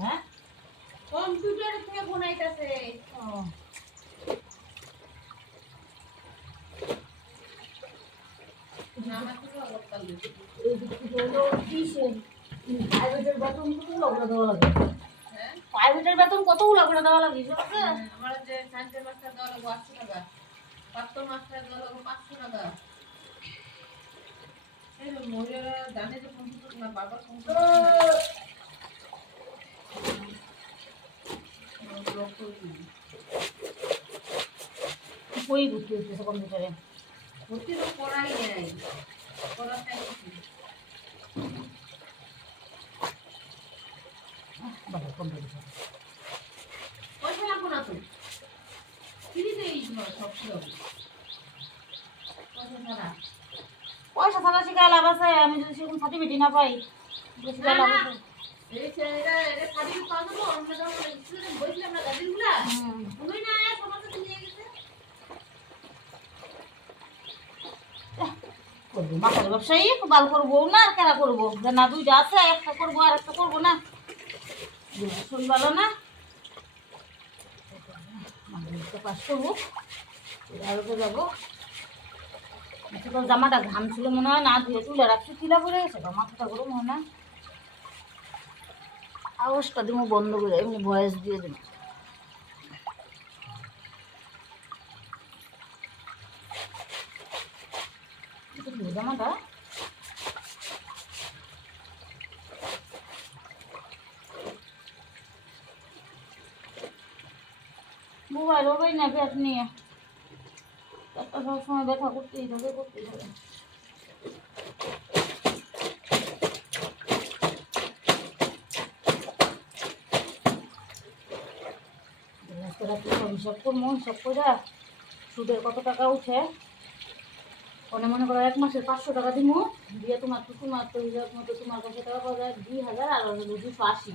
হ্যাঁ কম্পিউটার থেকে ফোন আইতাছে। প্রাইভেটের বেতন কতগুলো করে দেওয়া লাগে? প্রাইভেটের বেতন কতগুলো করে দেওয়া লাগে? আমার যে সায়েন্সের মাস্টার দেওয়া লাগবে 800 টাকা, প্রাক্তন মাস্টার দেওয়া লাগবে 500 টাকা। এই মহিলারা জানে যে কম্পিউটার না বারবার কম্পিউটার কই ভর্তি হচ্ছে কম্পিউটারে? ভর্তি তো করাই নাই, করার টাইম পয়সা লাগবো না তো, ফ্রিতেই সব পয়সা ছাড়া শিখা লাভ আছে? আমি যদি সেরকম সার্টিফিকেট না পাই শিখা লাভ আছে? মাথার ব্যবসায়ী বাল করবো না, আর কেনা করবো না? দুইটা আছে, একটা করবো আর একটা করবো না। শরীর ভালো না, পাস করবো, যাবো। জামাটা ঘাম ছিল মনে হয়, না ধুয়ে তুলে রাখছি, কিলা পরে গেছে, মাথাটা গরম হয় না। আওয়াজটা দিব বন্ধ করে, এমনি ভয়েস দিয়ে দেব। জামাটা মোবাইল ওবাই না ব্যাট নিয়ে একটা সবসময় ব্যথা করতেই থাকে। হিসাব করবো, হিসাব করে সুদের কত টাকা উঠে, মনে করো 1 মাসের 500 টাকা দিব দিয়ে তোমার তো হিসাব মতো তোমার কাছে টাকা পাওয়া যায় 2000 আর 280,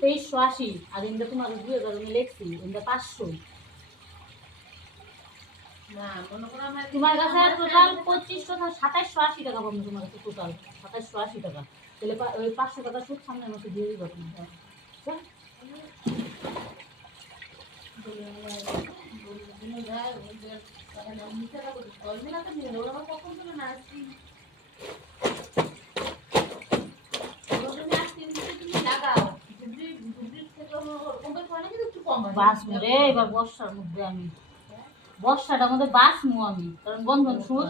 2380। আর ইন্দা তোমার 2000 আমি লিখছি, ইন্দা 500। তোমার কাছে টোটাল 2780 টাকা পাবো, তোমার কাছে টোটাল 2780 টাকা। তাহলে ওই 500 টাকা সুদ সামনের মাসে দিয়ে দিবা তুমি। বাঁচমু রে এবার বর্ষার মধ্যে, আমি বর্ষাটার মধ্যে বাঁচমু আমি, কারণ বন্ধন সুদ।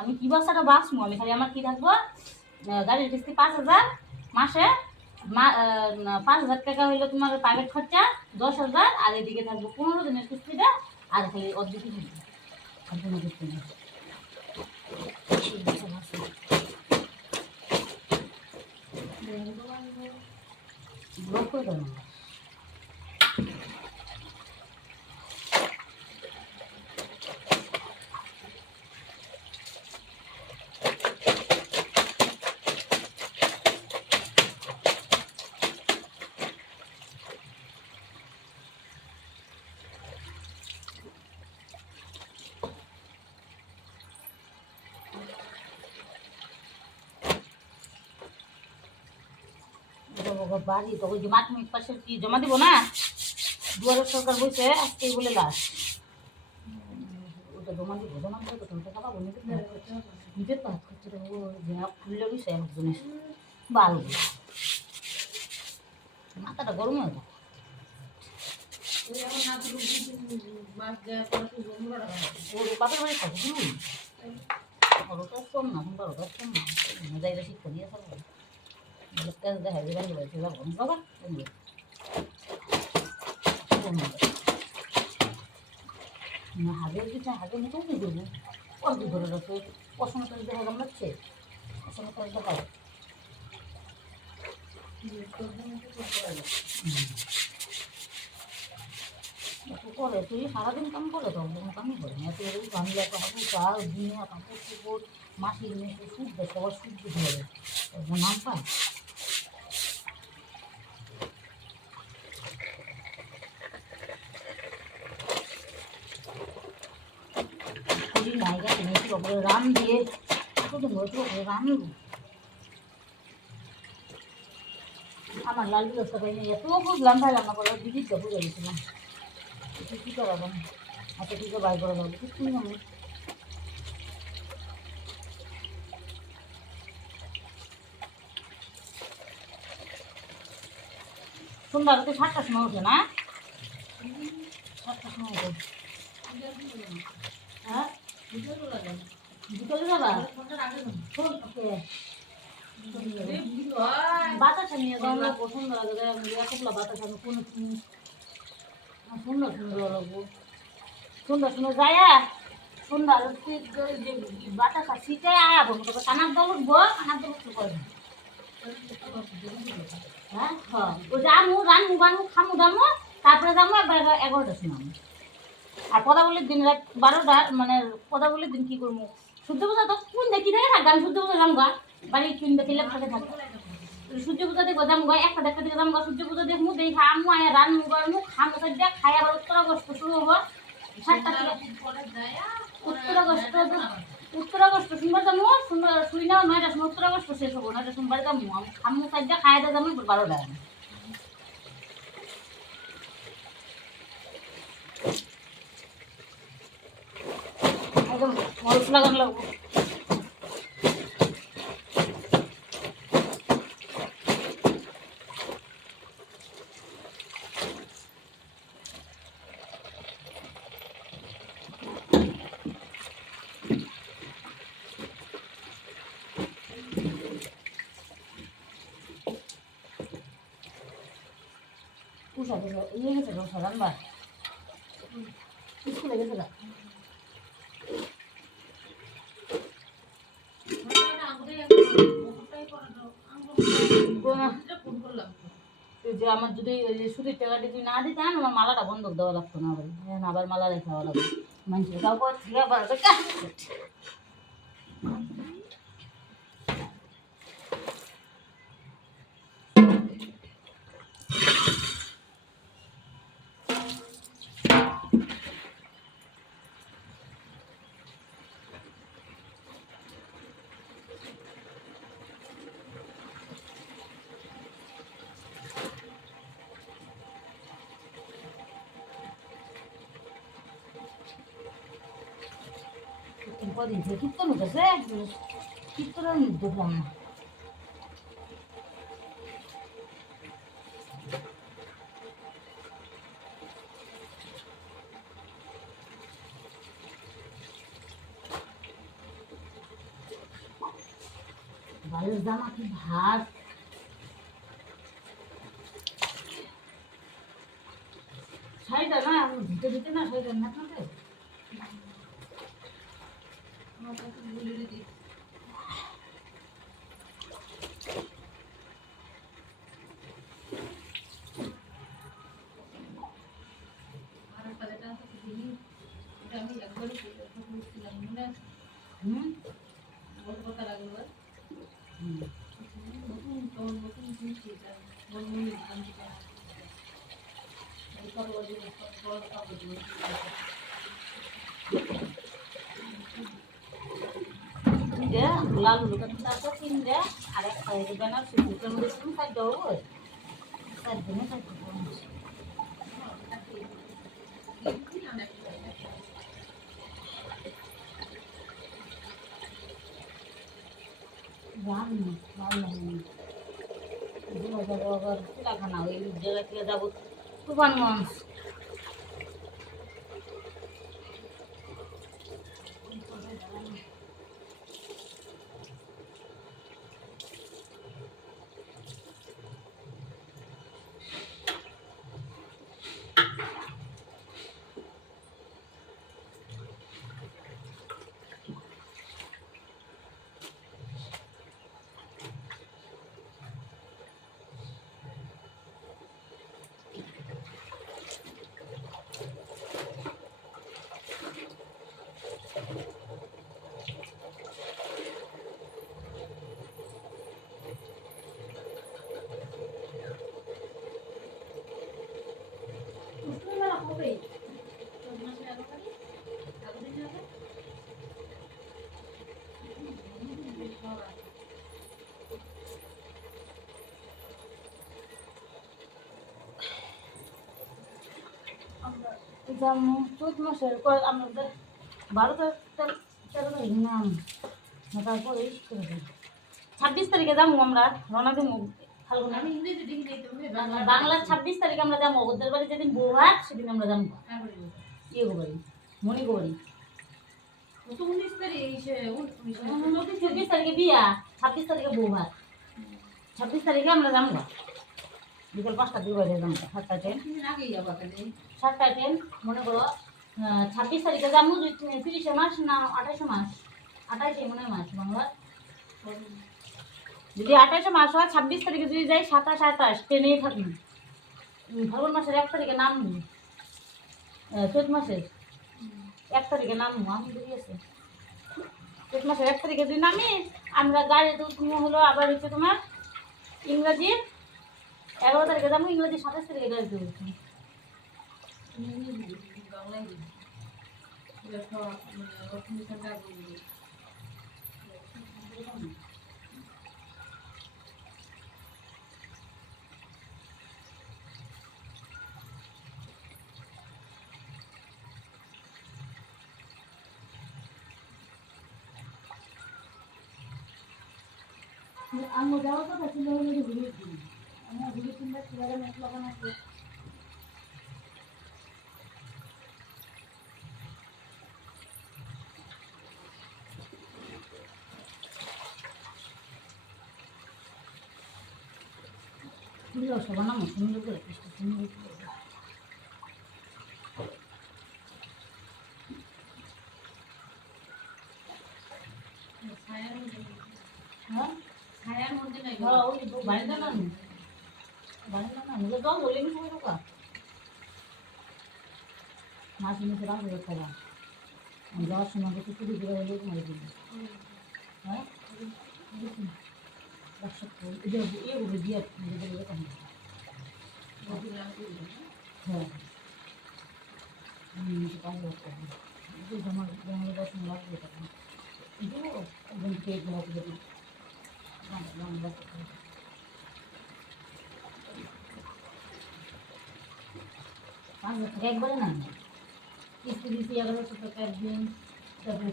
আমি কি বর্ষাটা বাঁচমু আমি, খালি আমার কি থাকবো, গাড়ির কিস্তি 5000 মাসে, 5000 টাকা হইলে তোমার প্রাইভেট খরচা 10,000, আর এদিকে থাকবো 15 দিনের কিস্তিটা, আর খালি অর্ধেকই থাকবে, আর কোনো কিস্তি নেই। ব্লক করে দেবো। বাড়ি তো ওই যে মাধ্যমিক পাশের কি জমা দিব না, দুয়ারের সরকার বলছে আজকেই বলে লাস্ট, ওটা জমা দিব। জমা দিলে তো টাকা পাবো, নিজের তো হাত খরচা দেবো, খুললে গেছে একজনের বারো, মাথাটা গরম হয়ে যায়। বাপের বাড়ি খাবো কম না, বারোটা কম না, জায়গা শিক্ষা দিয়ে থাকবো। দেখা যায় বাবা হাগের পিঠা হাগের মতো কি দেবো, অল্প ধরে রাখো, পশম করে দেখা গেল লাগছে, পশম করে দেখায় করে। তুই সারাদিন কাম করে তো কামই করে না, তুই আমি একটা হাবু চা দিনে কাপড় চোপড় মাসির মেয়ে শুদ্ধ সবার শুদ্ধ ধরে নাম পায়। নাইগা রাম দিয়ে রামবো আমার লাল ব্যবস্থা পাইনি এত বুঝলাম ভাই রান্না করার দিদিটা বুঝে গেছিলাম কী করাবেন আচ্ছা ঠিক আছে বাই করে দেবো কিছুই আমি সন্ধ্যা তো 7টার সময় ওঠে না 7টার সময় ওঠে হ্যাঁ বিকেলে যাবা বাতাসা নিয়ে যাওয়া লাগবো সুন্দর একলা বাতাসা কোনো সুন্দর সুন্দর লাগবো সুন্দর সুন্দর যায় সুন্দর যে বাতাসা ছিটাই আয়াবো তবে কানার দল উঠবো কানার দল উঠতে পারবো হ্যাঁ হ্যাঁ ও রানু রানু বানু খামু দামো তারপরে যাবো একবার 11টার সময় আর পদাবলীর দিন রাত 12টা মানে পদাবলীর দিন কি করবো সূর্য পূজা তো কোন দেখি থাকে থাকবে আমি সূর্য পূজা যাবো বাড়ি কিন দেখি লেপটাকে থাকবে সূর্য পূজা দেখবো যাবো একটা দেখা দিকে যাবো সূর্য পূজা দেখবো দেখি আমু আয় রানু বানু খামু দেখ খাই আবার উত্তর আগস্ট শুরু হবো 7টা থেকে উত্তর আগস্ট শুনবার যাবো সুন্দর শুই নাও 9টার সময় উত্তর আগস্ট শেষ হবো 9টার সময় বাড়ি যাবো আমি খামু সাইডটা খাই দিয়ে যাবো 12টা একদম মরিচ লাগানো লাগবো পুষা পুষা ইয়ে গেছে রসা রান্না স্কুলে গেছে না যে আমার যদি সুতির টাকাটি তুই না দিতাম আমার মালাটা বন্ধক দেওয়া লাগতো না আবার আবার মালা রেখে দেওয়া লাগতো মানুষের কাউকে থেকে আবার কদিন থেকে কীর্তন উঠেছে কীর্তনের দেখলাম না ভালো জামা কি ভাত শাড়িটা না দিতে দিতে না শাড়িটা না আপনাদের লাল তারপর কিনবে আর একটা ব্যানার সুন্দর মধ্যে শুরু খাদ্য হবো 4 দিনে খাদ্য আবার চিড়াখানা ওই জায়গা থেকে যাবো তুফানগঞ্জ চৈত মাসের আমাদের 12 তেরো তারিখ নাম তারপরে 26 তারিখে যাবো আমরা রওনা দেবো বাংলার 26 তারিখে আমরা যাবো ওদের বাড়ি যেদিন বউ হাট সেদিন আমরা যাবো ইয়ে গো বাড়ি মণি গো বাড়ি 24 তারিখে বিয়া 26 তারিখে বউ হাট 26 তারিখে আমরা যাবো বিকেল 5টার দিকে বাইরে যাবো 7টায় ট্রেন 7টায় ট্রেন মনে করো 26 তারিখে যাবো 30 মাস না 28 মাস 28 মনে হয় মাস বাংলার যদি 28 মাস হয় 26 তারিখে যদি যাই 27 28 ট্রেনেই থাকি ফাল্গুন মাসের 1 তারিখে নামবো চৈত মাসের 1 তারিখে নামবো আমি বেরিয়েছে চৈত মাসের 1 তারিখে যদি নামি আমরা গাড়িতে উঠবো হলো আবার হচ্ছে তোমার ইংরাজি 11 তারিখে যাবো ইংরাজি 27 তারিখে গাড়িতে উঠবো আমি যাওয়ার কথা ছিল ঘুরে আমার ঘুরে কিনলে কিভাবে নেট লাগানো আছে বানাবো সুন্দর করে সুন্দর করে হ্যাঁ ছায়ার মধ্যে নাই ওই বাড়িটা না বাড়িটা না নিজে জল বলে নি সবাই ঢোকা মাছ নিচে রাখবে খাবার আমি যাওয়ার সময় কিছু চুরি করে হলে মারি দিবি হ্যাঁ ইয়ে করবে দিয়ে হ্যাঁ আমার দর্শন লাগবে তখন একদম পেট লাগবে একবারে না কিস্তি দিচ্ছি 1100 টাকা একদিন তারপরে